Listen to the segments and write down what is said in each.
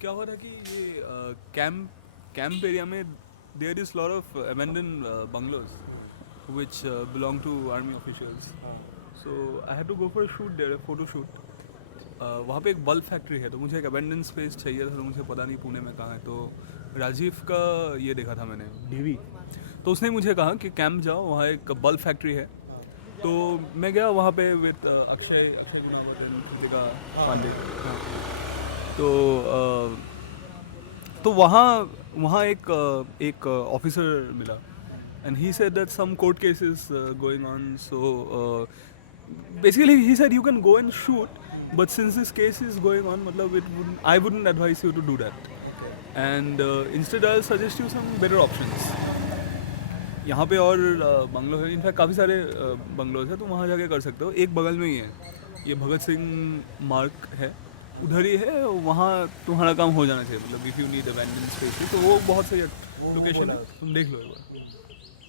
क्या हुआ था कि ये कैंप एरिया में there is lot of abandoned bungalows which belong to army officials. So I had to go for a shoot there, a photo shoot. वहाँ पे एक बल्ब फैक्ट्री है, तो मुझे एक अबेंडन स्पेस चाहिए था, तो मुझे पता नहीं पुणे में कहाँ है. तो राजीव का ये देखा था मैंने डीवी, तो उसने मुझे कहा कि कैंप जाओ, वहाँ एक बल्ब फैक्ट्री है. तो मैं गया वहाँ पे विद अक्षय कुमार and कृतिका पांडे. तो वहाँ एक ऑफिसर मिला and he said that some court cases going on, so basically he said you can go and shoot, but since this case is going on, matlab I wouldn't advise you to do that. And instead I'll suggest you some better options. यहाँ पे और bungalow है, in fact काफ़ी सारे bungalows हैं, तो वहाँ जाके कर सकते हो. एक बगल में ही है, ये भगत सिंह मार्ग है, उधर ही है. वहाँ तुम्हारा काम हो जाना चाहिए, मतलब if you need abandon space, तो वो बहुत सही लोकेशन है, तुम देख लो एक बार.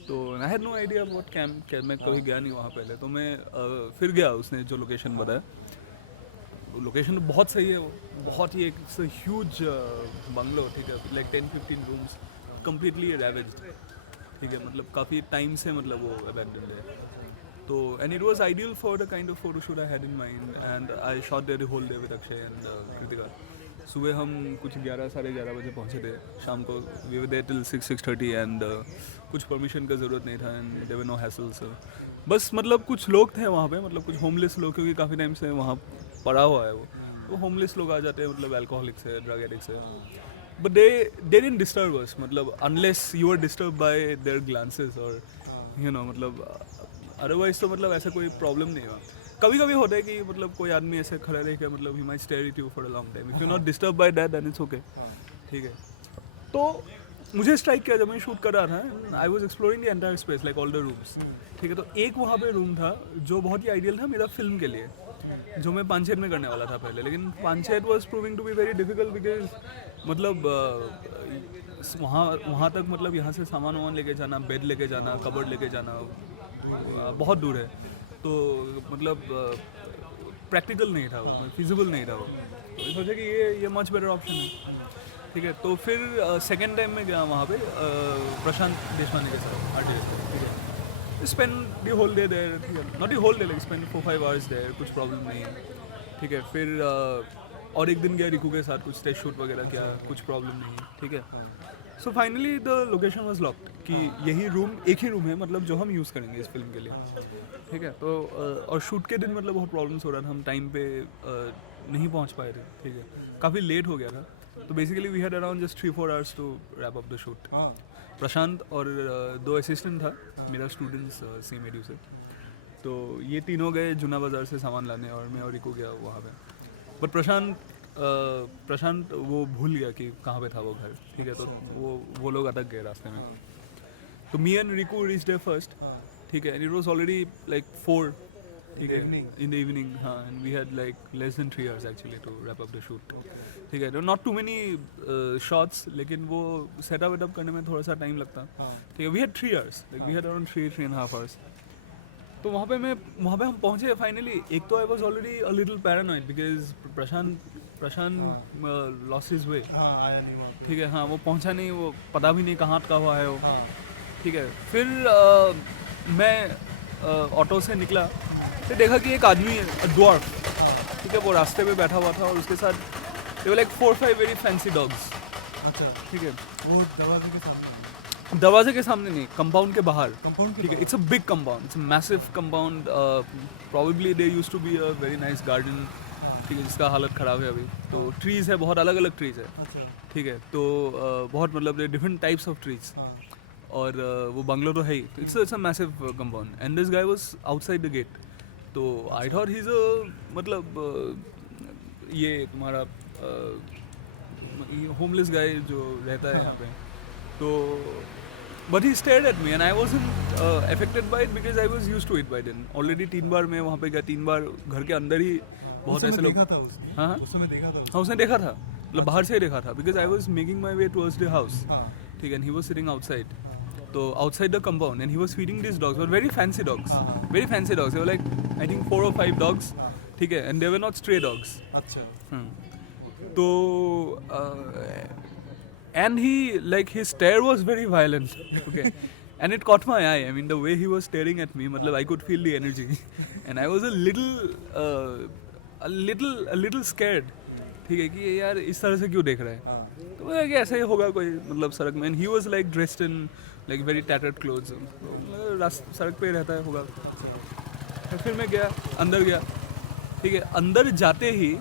तो I had no idea about camp, मैं कभी गया नहीं वहाँ पहले, तो मैं फिर गया. उसने जो लोकेशन बताया, लोकेशन बहुत सही है. वो बहुत ही एक ह्यूज बंगलो, ठीक है, लाइक 10-15 रूम्स, कम्प्लीटली रेवेज्ड, ठीक है, मतलब काफ़ी टाइम से मतलब वो अबैंडन्ड है. तो and it was ideal for the kind of photo shoot I had in mind, and I shot there the whole day with Akshay and Kritika. सुबह हम कुछ 11-11:30 बजे पहुंचे थे. शाम को we were there till 6-6:30, and कुछ परमिशन का ज़रूरत नहीं था, and there were no hassles. बस मतलब कुछ लोग थे वहाँ पे, मतलब कुछ होमलेस लोग, क्योंकि काफ़ी टाइम से वहाँ पड़ा हुआ है वो. तो होमलेस लोग आ जाते हैं, मतलब अल्कोहलिक्स है, ड्रग एडिक्ट्स है. But they didn't disturb us, मतलब unless you were disturbed by their glances or you know, मतलब otherwise तो मतलब ऐसा कोई प्रॉब्लम नहीं हुआ. कभी कभी होता है कि मतलब कोई आदमी ऐसे खड़ा रह के, मतलब he might stare at you for a long time. If you're not disturbed by that, then it's okay. ठीक है. तो मुझे स्ट्राइक किया जब मैं शूट कर रहा था. I was exploring the entire space, like all the rooms, ठीक है. तो एक वहाँ पे रूम था जो बहुत ही आइडियल था मेरा फिल्म के लिए, जो मैं पानछेद में करने वाला था पहले. लेकिन Panched was proving to be very difficult, because मतलब वहाँ तक, मतलब यहाँ से सामान लेके जाना, बेड लेके जाना, कबर्ड लेके जाना, बहुत दूर है. तो मतलब प्रैक्टिकल नहीं था वो, फिजिबल नहीं था वो. तो सोचा कि ये मच बेटर ऑप्शन है, ठीक है. तो फिर सेकेंड टाइम में गया वहाँ पे प्रशांत देशपांडे के साथ, आर्टिस्ट, ठीक है. Spend the whole day there, not the whole day, like spend 4-5 hours there, कुछ प्रॉब्लम नहीं है, ठीक है. फिर और एक दिन गया रिकू के साथ, कुछ टेस्ट शूट वगैरह किया, कुछ प्रॉब्लम नहीं, ठीक है. So finally the location was locked कि यही रूम, एक ही रूम है, मतलब जो हम यूज़ करेंगे इस फिल्म के लिए, ठीक है. तो और शूट के दिन मतलब बहुत प्रॉब्लम्स हो रहा था, हम टाइम पे नहीं पहुंच पाए थे, ठीक है, काफ़ी लेट हो गया था. तो basically we had around just 3-4 hours to wrap up the shoot. Prashant और 2 असिस्टेंट था, मेरा स्टूडेंट्स सेम एडू से. तो ये तीनों गए जुना बाज़ार से सामान लाने, और मैं और रिको गया वहाँ पे. बट प्रशांत वो भूल गया कि कहाँ पे था वो घर, ठीक है. तो वो लोग अटक गए रास्ते में. तो me and Rico reach there first, ठीक है. And it was already like 4, ठीक है, इन द इवनिंग. हाँ, and we had like less than 3 hours actually to wrap up the shoot, ठीक है. नॉट टू मेनी शॉट्स, लेकिन वो setup वेटअप करने में थोड़ा सा टाइम लगता, ठीक है. We had 3 hours, like we had around 3.5 hours. तो वहाँ पे हम पहुँचे फाइनली. एक तो I was already a little paranoid because Prashant lost his way, ठीक है. हाँ, वो पहुँचा नहीं, वो पता भी नहीं कहाँ अटका हुआ है वो, ठीक है. फिर मैं ऑटो से निकला, फिर देखा कि एक आदमी है, ड्वार्फ, ठीक है, वो रास्ते पे बैठा हुआ था, और उसके साथ they were like 4-5 very fancy dogs. अच्छा, ठीक है. वो दरवाजे के सामने नहीं, कंपाउंड के बाहर, ठीक है. It's a big compound, it's a massive compound. Probably they used to be a very nice garden, ठीक है, जिसका हालत ख़राब है अभी. तो ट्रीज़ है, बहुत अलग अलग ट्रीज़ है, ठीक है. तो बहुत मतलब डिफरेंट टाइप्स ऑफ ट्रीज, और वो बंगलो तो है ही. It's a massive compound, and this guy was outside the gate. तो I thought he is a, मतलब ये तुम्हारा होमलेस गाय जो रहता है यहाँ पे. तो but he stared at me, and I wasn't affected by it because I was used to it by then. Already 3 बार मैं वहाँ पे गया, 3 बार घर के अंदर ही बहुत ऐसे लोग. हाँ, उसने देखा था, मतलब बाहर से ही देखा था, because I was making my way towards the house, ठीक है. And he was sitting outside, तो outside the compound, and he was feeding this dogs, but very fancy dogs, very fancy dogs. They were like I think 4 or 5 dogs, ठीक है. And they were not stray dogs. अच्छा. So, and he, like, his stare was very violent. Okay. And it caught my eye. I mean, the way he was staring at me, matlab, I could feel the energy. And I was a little scared. ठीक है कि ये यार इस तरह से क्यों देख रहा है तो मैं कि ऐसा ही होगा कोई मतलब सड़क में he was like dressed in like very tattered clothes सड़क पे ही रहता है होगा तो फिर मैं गया अंदर गया ठीक है अंदर जाते ही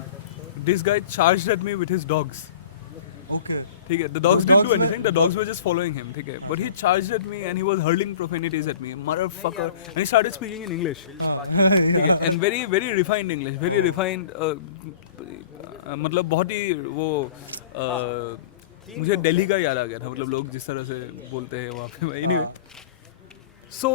this guy charged at me with his dogs Okay. ठीक है the dogs didn't do were- anything the dogs were just following him ठीक है but he charged at me and he was hurling profanities at me motherfucker and he started speaking in English ठीक है and very very refined English very refined मतलब बहुत ही वो मुझे दिल्ली का याद आ गया था मतलब लोग जिस तरह से बोलते हैं वहाँ पे anyway so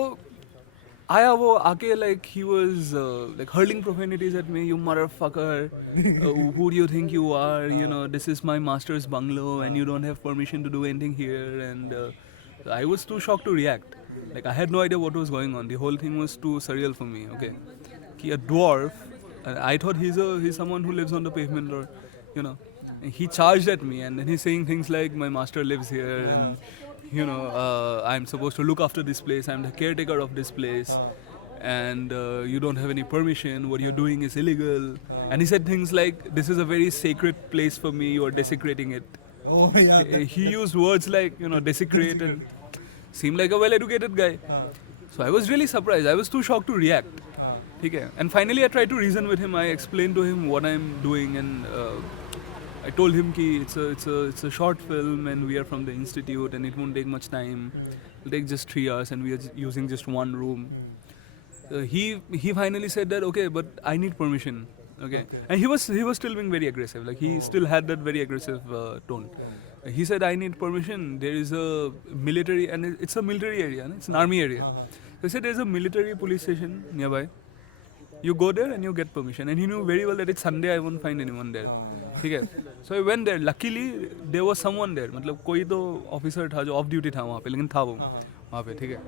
आया वो आके like he was like hurling profanities at me you motherfucker who do you think you are you know this is my master's bungalow and you don't have permission to do anything here and I was too shocked to react like I had no idea what was going on the whole thing was too surreal for me okay कि a dwarf I thought he's someone who lives on the pavement or you know he charged at me and then he's saying things like my master lives here and you know, I'm supposed to look after this place, I'm the caretaker of this place, and you don't have any permission, what you're doing is illegal. And he said things like, this is a very sacred place for me, you are desecrating it. Oh yeah. He used words like, you know, desecrate and seemed like a well-educated guy. So I was really surprised, I was too shocked to react. Okay. And finally I tried to reason with him, I explained to him what I'm doing and I told him कि it's a short film and we are from the institute and it won't take much time. It'll take just 3 hours and we are using just one room. He finally said that okay, but I need permission. Okay. And he was still being very aggressive. Like he still had that very aggressive tone. He said I need permission. There is a military and it's a military area. It's an army area. He said there's a military police station nearby. You go there and you get permission. And he knew very well that it's Sunday, I won't find anyone there. ठीक है So I went there. Luckily, there was someone there. मतलब कोई तो officer था जो off duty था वहाँ पे, लेकिन था वो वहाँ पे, ठीक है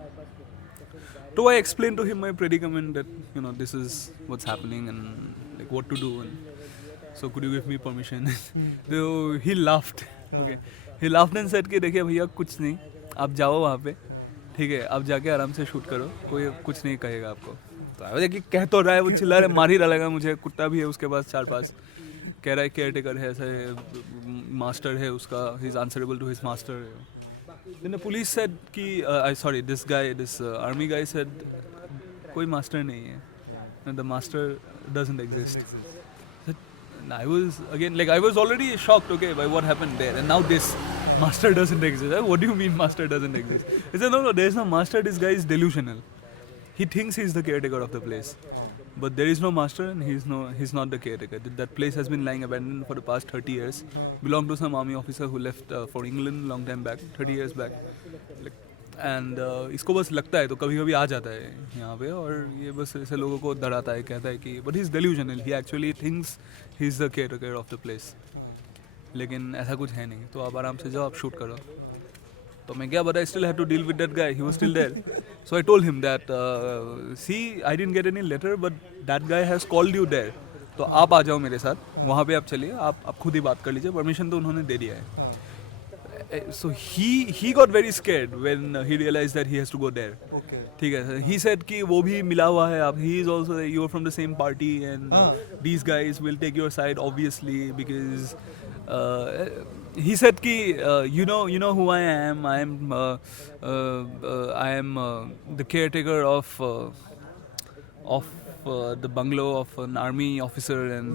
So I explained to him my predicament that you know this is what's happening and like what to do and so could you give me permission? So he laughed. Okay. He laughed and said कि देखिए भैया कुछ नहीं, आप जाओ वहाँ पे, ठीक है, आप जाके आराम से शूट करो, कोई कुछ नहीं कहेगा आपको. तो आई कि कह तो रहा है वो चिल्ला रहा है मार ही डालेगा मुझे कुत्ता भी है उसके पास 4-5 कह रहा है केयरटेकर है ऐसा मास्टर है उसका ही is answerable to his master then the police said कि sorry this army guy said कोई मास्टर नहीं है the master doesn't exist I was again like I was already shocked okay by what happened there and now this master doesn't exist. What do you mean master doesn't exist? He said no there is no master, this guy is delusional. He thinks he's the caretaker of the place, but there is no master and he's not the caretaker. That place has been lying abandoned for the past 30 years. Belonged to some army officer who left for England long time back, 30 years back. And इसको बस लगता है तो कभी कभी आ जाता है यहाँ पे और ये बस ऐसे लोगों को डराता है कहता है कि but he's delusional. He actually thinks he's the caretaker of the place. लेकिन ऐसा कुछ है नहीं तो आप आराम से जाओ आप शूट करो तो मैं क्या but I still had to deal with that guy. He was still there. So I told him that see I didn't get any letter but that guy has called you there. तो आप आ जाओ मेरे साथ वहाँ पे आप चलिए आप खुद ही बात कर लीजिए परमिशन तो उन्होंने दे दिया है. So he got very scared when he realized that he has to go there. Okay. ठीक है. He said कि वो भी मिला हुआ है आप. He is also you are from the same party and these guys will take your side obviously because he said कि you know who I am. I am the caretaker of the bungalow of an army officer and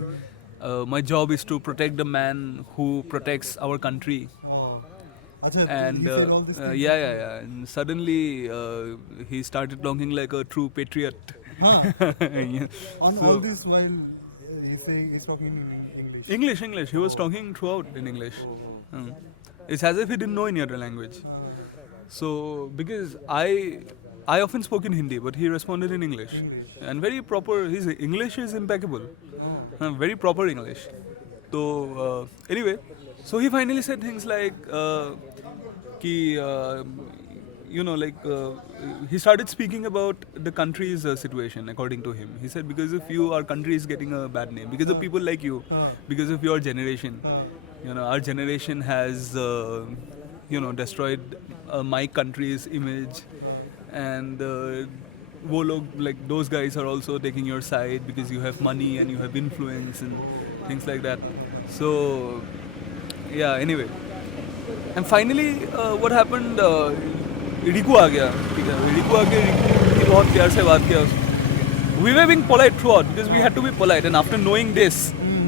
my job is to protect the man who protects our country. Achha, And he said all this thing? yeah. And suddenly he started talking like a true patriot. Yeah. On So- all this while he's talking in English. English. He was talking throughout in English. It's as if he didn't know any other language. So because I often spoke in Hindi, but he responded in English. And very proper. His English is impeccable. Very proper English. So anyway, so he finally said things like कि you know, like he started speaking about the country's situation according to him. He said because of you, our country is getting a bad name because of people like you, because of your generation. You know, our generation has you know, destroyed my country's image, and वो लोग, like those guys are also taking your side because you have money and you have influence and things like that. So yeah, anyway, and finally what happened, Riku आ गया, ठीक है, रिकू आके रिकू बहुत प्यार से बात किया. We were being polite throughout because we had to be polite, and after knowing this,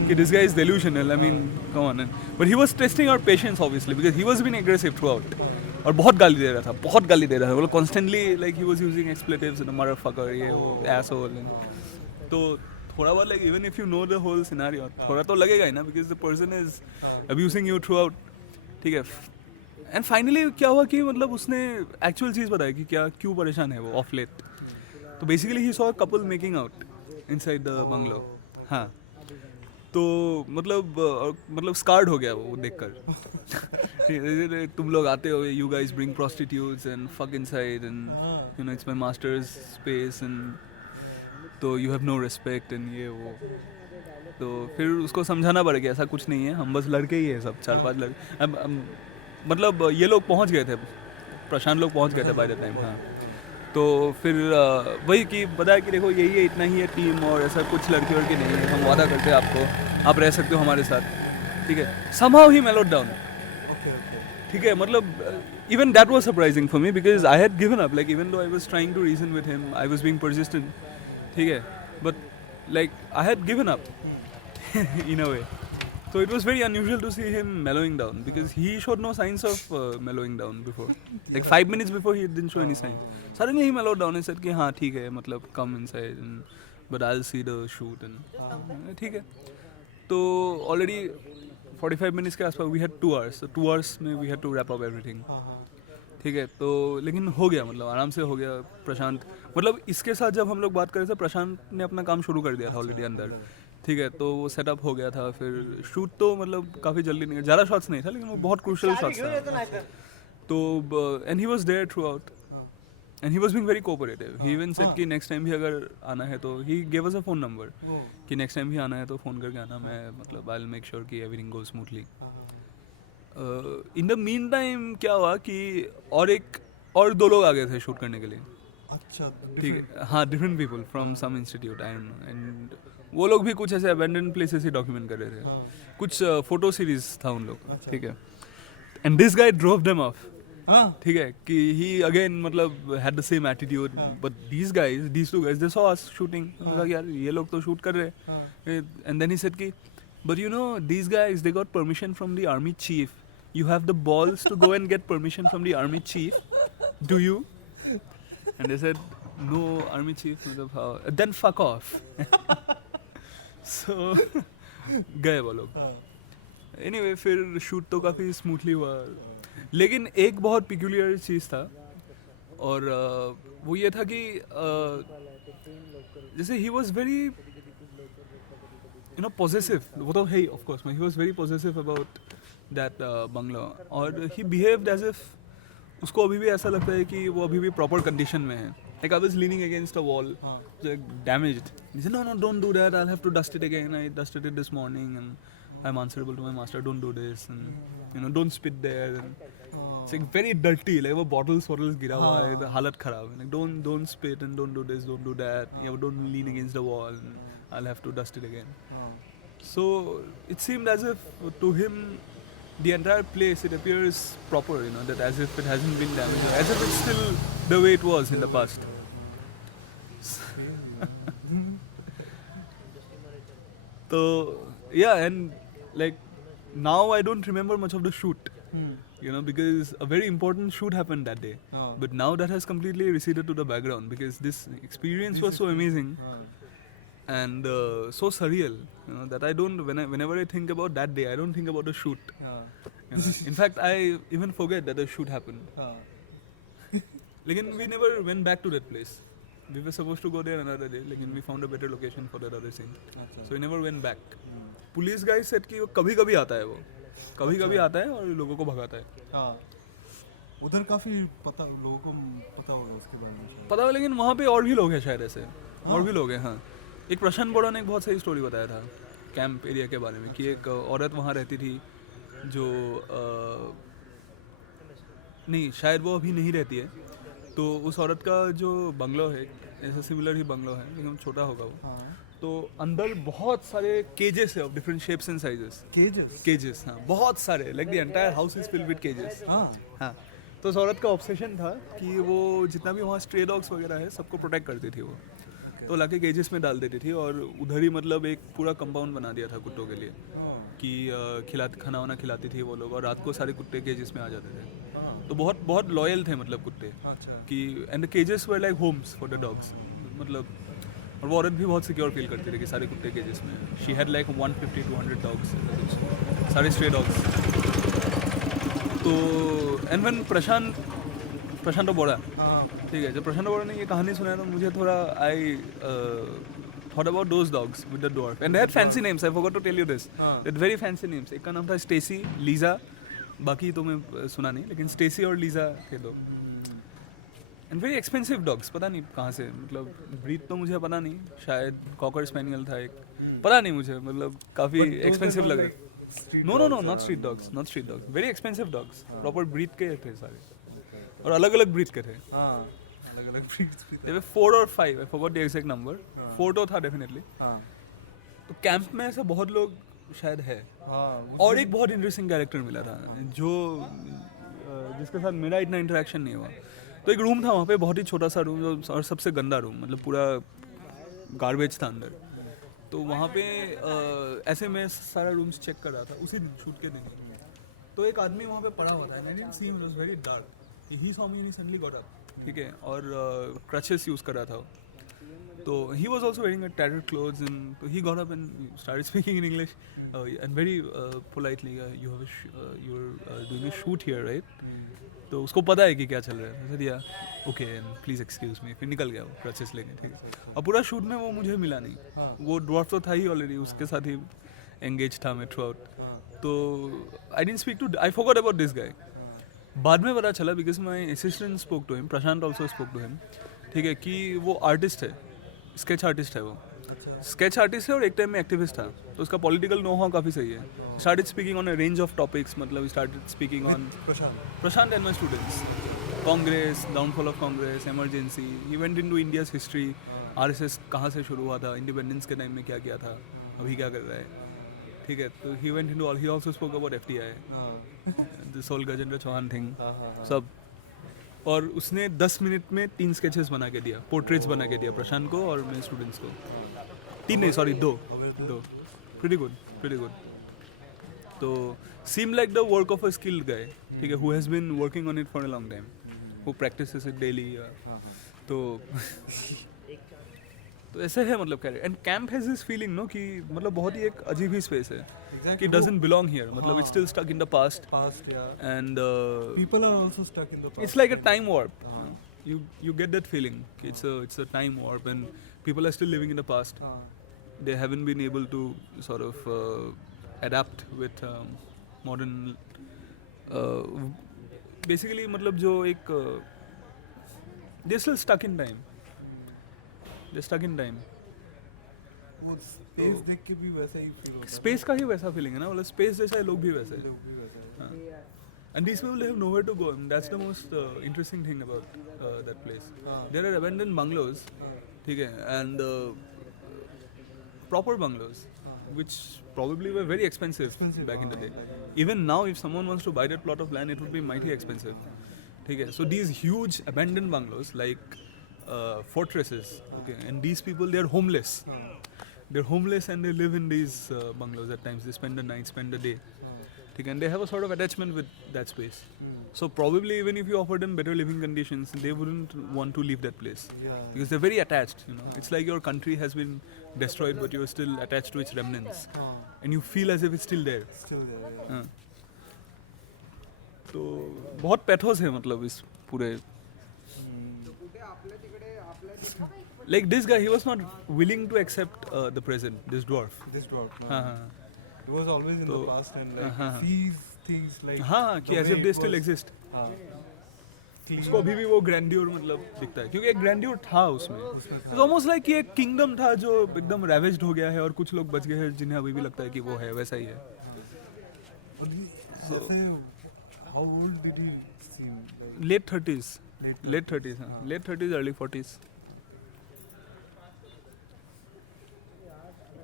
कि this guy is delusional, I mean, come on, but he was testing our patience obviously because he was being aggressive throughout. और बहुत गाली दे रहा था, बहुत गाली दे रहा था, मतलब constantly like he was using expletives and motherfucker, ये वो asshole. तो थोड़ा बहुत like even if you know the whole scenario, थोड़ा तो लगेगा ही ना, because the person is abusing you throughout, ठीक है. एंड फाइनली क्या हुआ कि मतलब उसने एक्चुअल चीज़ बताई कि क्या क्यों परेशान है वो ऑफ लेट. तो basically he saw a couple making out inside the bungalow. हाँ, तो मतलब स्कार्ड हो गया वो देखकर. तुम लोग आते हो, you guys bring prostitutes and fuck inside and you know it's my master's space and तो you have no respect and ये वो. तो फिर उसको समझाना पड़ गया ऐसा कुछ नहीं है, हम बस लड़के ही है सब, 4-5 लड़के. मतलब ये लोग पहुंच गए थे, प्रशांत लोग पहुंच गए थे बाय द टाइम. हाँ, तो फिर वही कि बताया कि देखो यही है, इतना ही है टीम, और ऐसा कुछ लड़के वड़के नहीं है, हम वादा करते हैं आपको, आप रह सकते हो हमारे साथ, ठीक है. somehow he mellowed down. ठीक है, मतलब even that was surprising for me because I had given up, like even though I was trying to reason with him, I was being persistent, ठीक है, but like I had given up in a way. So it was very unusual to see him mellowing down because he showed no signs of mellowing down before. Like 5 minutes before he didn't show any sign. Suddenly he mellowed down and said कि हाँ ठीक है, मतलब come inside and but I'll see the shoot and ठीक है. तो already 45 minutes के आसपास we had 2 hours. So 2 hours में we had to wrap up everything. ठीक है, तो लेकिन हो गया, मतलब आराम से हो गया. प्रशांत, मतलब इसके साथ जब हम लोग बात कर रहे थे, प्रशांत ने अपना काम शुरू कर दिया था ऑलरेडी अंदर, ठीक है. तो वो सेटअप हो गया था. फिर शूट तो मतलब काफ़ी जल्दी नहीं, ज़्यादा शॉट्स नहीं था लेकिन वो बहुत क्रूशियल शॉट्स था. तो and he was there throughout and he was being very cooperative. He even said कि नेक्स्ट टाइम भी अगर आना है तो he gave us a phone number कि नेक्स्ट टाइम भी आना है तो फ़ोन करके आना, मैं मतलब आई विल मेक श्योर कि everything goes smoothly. In the meantime क्या हुआ कि और 2 लोग आ गए थे शूट करने के लिए. अच्छा, ठीक है. हाँ, different people from some institute, I don't know. And वो लोग भी कुछ ऐसे अबैंडन प्लेसेस ही डॉक्यूमेंट कर रहे थे. कुछ फोटो सीरीज था उन लोग, ठीक है. And this guy drove them of, ठीक है, कि ही अगेन मतलब had the same attitude. But these two guys they saw us shooting. यार ये लोग तो शूट कर रहे हैं. एंड देन ही सेड कि but you know these guys they got permission from the army chief. You have the balls to go and get permission from the army chief? Do you? And they said, no, army chief. Then fuck off. So गए वो लोग. Anyway, फिर shoot तो काफ़ी smoothly हुआ, लेकिन एक बहुत पिक्यूलियर चीज़ था, और वो ये था कि जैसे he was very possessive. वो तो है ही, of course. He was very possessive about that bungalow, और he behaved as if उसको अभी भी ऐसा लगता है कि वो अभी भी proper condition में है. Like I was leaning against a wall, like damaged. He said, no, don't do that. I'll have to dust it again. I dusted it this morning, and I'm answerable to my master. Don't do this, and don't spit there. And it's like very dirty. Like वो bottles गिरा हुआ है, the हालत खराब. Like don't spit and don't do this, don't do that. Don't lean against the wall. And I'll have to dust it again. So it seemed as if to him, the entire place, it appears proper, that as if it hasn't been damaged, or as if it's still the way it was in the past. So yeah, and like now I don't remember much of the shoot, because a very important shoot happened that day. But now that has completely receded to the background because this experience was so amazing. And so surreal, that I don't. Whenever I think about that day, I don't think about the shoot. In fact, I even forget that the shoot happened. Lekin we never went back to that place. We were supposed to go there another day. Lekin we found a better location for that other scene. So we never went back. Police guys said कि वो कभी-कभी आता है और लोगों को भगाता है. उधर काफी पता लोगों को पता होगा उसके बारे में शायद। पता है, लेकिन वहाँ पे और भी लोग हैं शायद ऐसे, और भी लोग हैं। हाँ, एक प्रशांत बड़ा ने एक बहुत सही स्टोरी बताया था कैंप एरिया के बारे में कि एक औरत वहाँ रहती थी जो नहीं, शायद वो अभी नहीं रहती है। तो उस औरत का जो बंगलो है, ऐसा सिमिलर ही बंगलो है लेकिन छोटा होगा वो। हाँ तो अंदर बहुत सारे केजेस है of different shapes and sizes. Cages, हाँ, बहुत सारे, like the entire house is filled with cages. हाँ हाँ, तो उस औरत का ऑब्सेशन था कि वो जितना भी वहाँ स्ट्रे डॉग्स वगैरह है सबको प्रोटेक्ट करती थी वो। तो लाके केजेस में डाल देती थी और उधर ही मतलब एक पूरा कंपाउंड बना दिया था कुत्तों के लिए कि खाना वाना खिलाती थी वो लोग, और रात को सारे कुत्ते केजेस में आ जाते थे। तो बहुत बहुत लॉयल थे मतलब कुत्ते अच्छा कि, and the cages were like homes for the dogs मतलब। और वो औरत भी बहुत सिक्योर फील करती थी कि सारे कुत्ते केजेस में। शी हैड लाइक 150-200 डॉग्स, सारे स्ट्रे डॉग्स। तो एंड व्हेन प्रशांत बोरा, हाँ ठीक है, जब प्रशांत बोरा ने ये कहानी सुनाया तो मुझे थोड़ा I thought about those dogs with the dwarf, and they had fancy names. I forgot to tell you this, they had very fancy names. एक का नाम था स्टेसी, लीजा, बाकी तो मैं सुना नहीं, लेकिन स्टेसी और लीजा थे दो। एंड वेरी एक्सपेंसिव डॉग्स, पता नहीं कहाँ से, मतलब ब्रीड तो मुझे पता नहीं, शायद कॉकर स्पैनियल था एक, पता नहीं मुझे, मतलब काफ़ी एक्सपेंसिव लग रहे। No, not street dogs, very expensive dogs, proper breed के थे सारे, और अलग अलग ब्रीड के थे। हाँ अलग अलग ब्रीड्स भी There were 4 or 5, I forgot the exact number. 4 तो था डेफिनेटली। हाँ तो कैंप में ऐसे बहुत लोग शायद है। हाँ और एक बहुत इंटरेस्टिंग कैरेक्टर मिला था जो जिसके साथ मेरा इतना इंटरेक्शन नहीं हुआ। तो एक रूम था वहाँ पे, बहुत ही छोटा सा रूम, और सबसे गंदा रूम, मतलब पूरा गार्बेज था अंदर। तो वहाँ पे ऐसे मैं सारा रूम्स चेक कर रहा था उसी दिन, शूट के दिन। तो एक आदमी वहाँ पे पड़ा हुआ था, and I didn't see him, it was very dark. He saw me and he suddenly got up, ठीक है, और क्रचेस यूज़ कर रहा था वो। तो he was also wearing a tattered clothes, and so he got up and started speaking in English and very politely, you're doing a shoot here, right? तो उसको पता है कि क्या चल रहा है। सर या okay and please excuse me, फिर निकल गया वो क्रचेस लेके, ठीक है। और पूरा शूट में वो मुझे मिला नहीं, वो ड्वार्फ तो था ही ऑलरेडी, उसके साथ ही एंगेज था मैं थ्रू आउट। तो I didn't speak to, I forgot about this guy. बाद में पता चला because my assistant spoke to him, Prashant also spoke to him, ठीक है, कि वो आर्टिस्ट है, स्केच आर्टिस्ट है वो। स्केच आर्टिस्ट है और एक टाइम में एक्टिविस्ट था, तो उसका पॉलिटिकल नो हाउ काफ़ी सही है। Started speaking on a range of topics, मतलब started speaking on Prashant and my students, Congress, downfall of Congress, emergency, he went into India's history, RSS कहाँ से शुरू हुआ था, इंडिपेंडेंस के टाइम में क्या किया था, अभी क्या कर रहा है, ठीक है। तो he went into all, he also spoke about FTI, this whole Gajendra Chauhan thing, सब। और उसने 10 मिनट में 3 स्केचेस बना के दिया, पोर्ट्रेट्स बना के दिया प्रशांत को और मेरे स्टूडेंट्स को। 3 नहीं, सॉरी, 2। Pretty good. तो seem like the work of a skilled guy, ठीक है, who has been working on it for a long time, who practises it daily. तो ऐसे है मतलब character. And camp has this feeling no कि मतलब बहुत ही एक अजीब ही स्पेस है कि डजंट बिलोंग हियर, मतलब it's still stuck in the past, and people are also stuck in the past. it's like a time warp. You get that feeling. It's a time warp, and people are still living in the past. They haven't been able to sort of adapt with modern. Basically, मतलब जो एक they're still stuck in time. They're stuck in time. वो space देख के भी वैसा ही feel होता है। स्पेस का ही वैसा फीलिंग है ना, मतलब स्पेस जैसा है, लोग भी वैसे हैं। लोग भी वैसा है। And these people, they have nowhere to go. And that's the most interesting thing about that place. There are abandoned bungalows, ठीक है, and proper bungalows, which probably were very expensive back in the day. Even now, if someone wants to buy that plot of land, it would be mighty expensive. ठीक है, so these huge abandoned bungalows, like fortresses, okay, and these people, they are homeless. They're homeless and they live in these bungalows at times. They spend the night, spend the day. And they have a sort of attachment with that space. So probably even if you offer them better living conditions, they wouldn't want to leave that place. Because they're very attached, you know. It's like your country has been destroyed, but you're still attached to its remnants. And you feel as if it's still there. Still there, yeah. तो बहुत pathos है मतलब इस पूरे। Like this guy, he was not willing to accept the present, this dwarf. This dwarf. हाँ. It was always in the past and like sees things like हाँ, कि as if they still exist. उसको अभी भी वो grandeur मतलब दिखता है क्योंकि एक ग्रैंड्योर था उसमें. इट्स ऑलमोस्ट लाइक कि एक किंगडम था जो एकदम रेवेज्ड हो गया है और कुछ लोग बच गए हैं जिन्हें अभी भी लगता है कि वो है वैसा ही है. और जैसे how old did he seem? Late 30s. Late late 30s. हाँ. Late 30s early 40s.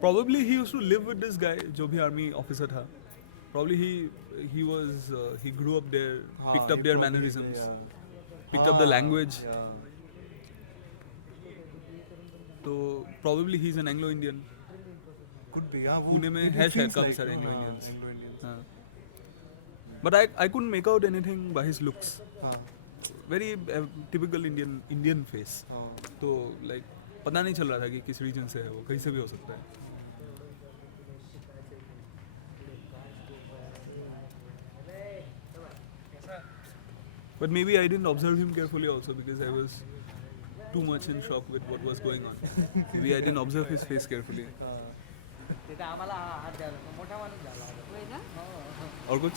Probably he used to live with this guy जो भी आर्मी ऑफिसर था. Probably he grew up there, picked up their mannerisms, picked up the language. तो probably he's an Anglo-Indian. Could be, yeah. Pune में है शायद काफी सारे Anglo-Indians. Anglo-Indians. हाँ. But I couldn't make out anything by his looks. हाँ. Very typical Indian face. हाँ. तो like पता नहीं चल रहा था कि किस रीजन से है वो, कहीं से भी हो सकता है. But maybe I didn't observe him carefully also because I was too much in shock with what was going on. Maybe I didn't observe his face carefully. तिथे आम्हाला हात द्यायला मोठा माणूस झाला और कुछ